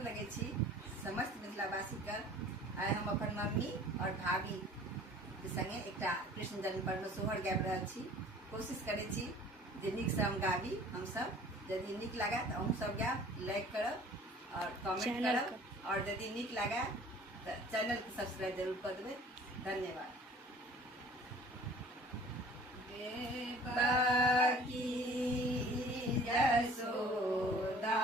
गोर लगे छी समस्त मिथिलावासी कर। आइ हम अपन मम्मी और भाभी के संगे एकटा कृष्ण जन्म पर में सोहर गाबि रहल छी। कोशिश करे छी जे नीक से हम गाबी। हम सब यदि नीक लगे तो अहूँ सब गायब, लाइक करब और कमेंट करब, और यदि नीक लगे तो चैनल के सब्सक्राइब जरूर कर देवे। धन्यवाद। देवकी यशोदा